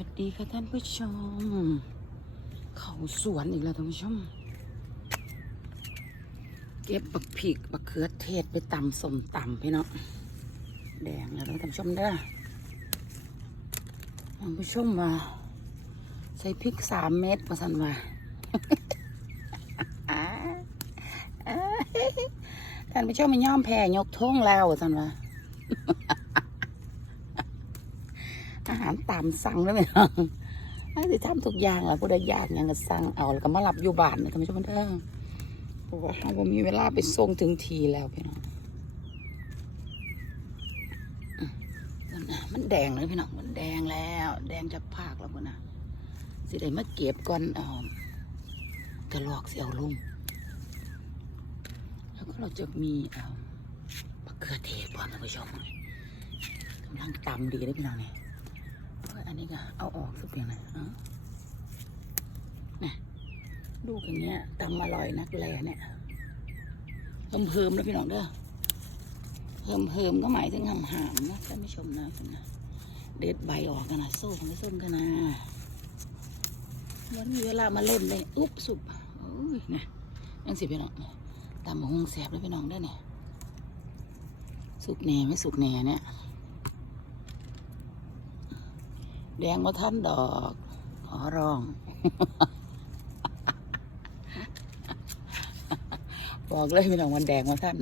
วัสดีค่ะท่านผู้ชม เขาสวนอีกแล้วท่านผู้ชม เก็บบักผิกบักเขือเทศไปตำสมตำพี่เนาะแดงแล้วท่านผู้ชมเด้อท่านผู้ชมว่าใส่พริกสามเม็ดมาสันว่าท่านผู้ชมม่ย่อมแพ้ยกท้องแล้วสันว่า อาหารตามสั่งแล้วไหมน้องไม่ได้ทำทุกอย่างอะผู้ใดอยากยังก็สั่งเอาแล้วก็มารับอยู่บ้านนะท่านผู้ชมเด้อเพราะว่าเรามีเวลาไปส่งถึงทีแล้วพี่น้องมันแดงเลยพี่น้องมันแดงแล้ว แดงจากภาคแล้วพุ่นนะสิได้มาเก็บก่อนเอากระลอกเสียวลงแล้วก็เราจะมีเอามะเขือเทศพร้อมท่านผู้ชมกำลังตำดีเลยพี่น้องเนี่ย อันนี้ก็เอาออกสักเพียงน่ยอ๋อนี่ลูกอย่างเงี้ยตำอร่อยนักแลเนี่ยเพิ่มเพิ่มๆนะพี่น้องเด้อเพิ่มเพิ่มก็หมายถึงหำหามนะท่านผู้ชมนะคุณนะเด็ดใบออกกันนะส้มไม่ส้มกันนะวันนี้เวลามาเล่นเลยอุ๊บสุบโอ้ยนะยังสิพี่น้องตำมะฮงแสบเลยพี่น้องได้เนี่ยสุกแหน่ไม่สุกแหน่เนี่ย แดงว่าท่านดอก ขอร้อง บอกเลยพี่น้องมันแดงว่าท่าน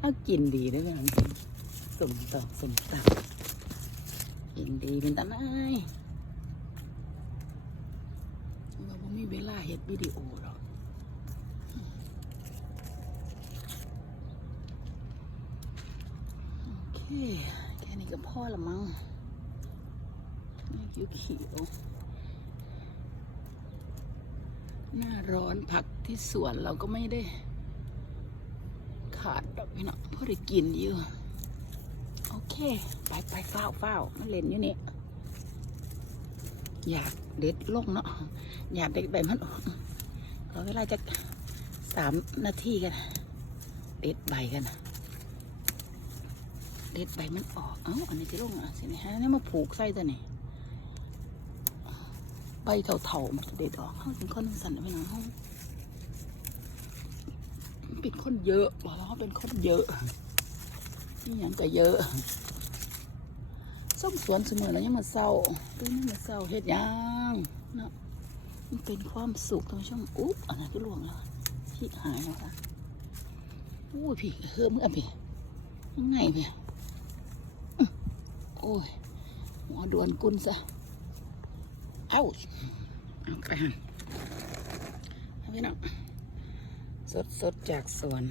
เอากินดีด้วยพี่น้องสมตอกสมตักกินดีเป็นตาไม้ว่าผมมีเวลาเห็ดวิดีโอหรอกโอเค แค่นี้ก็พอละมั้ง ยวเขียว หน้าร้อนผักที่สวนเราก็ไม่ได้ ขาดดอกพี่น้องเพราะได้กินอยู่โอเค ไปไปเฝ้าเฝ้ามันเล่นอยู่นี่อยากเด็ดลงเนาะอยากเด็ดใบมันออกขอเวลาจะสามนาทีกัน เด็ดใบกันเด็ดใบมันออก เอ้า อันนี้จะลงอะสิเนี่ยฮะนี่มาผูกไส้ตัวนี่ ใบเถาๆมันเด็ดออกเขาเป็นคนสั่นนะพี่น้องเขาเป็นคนเยอะบอกว่าเขาเป็นคนเยอะนี่ยังก็เยอะส้มสวนเสมอแล้วยังมาเศร้าตัวนี้มาเศร้าเฮ็ดยังเนาะมันเป็นความสุขตรงช่วงอุ๊บอันนั้นก็ล่วงแล้วพี่หายแล้วค่ะอู้ยพี่เฮิมเมื่อพี่ยังไงพี่โอ้ยหัวดวนกุนซะ เอ้าเอาไปฮะเอาพี่น้องสดสดจากสวน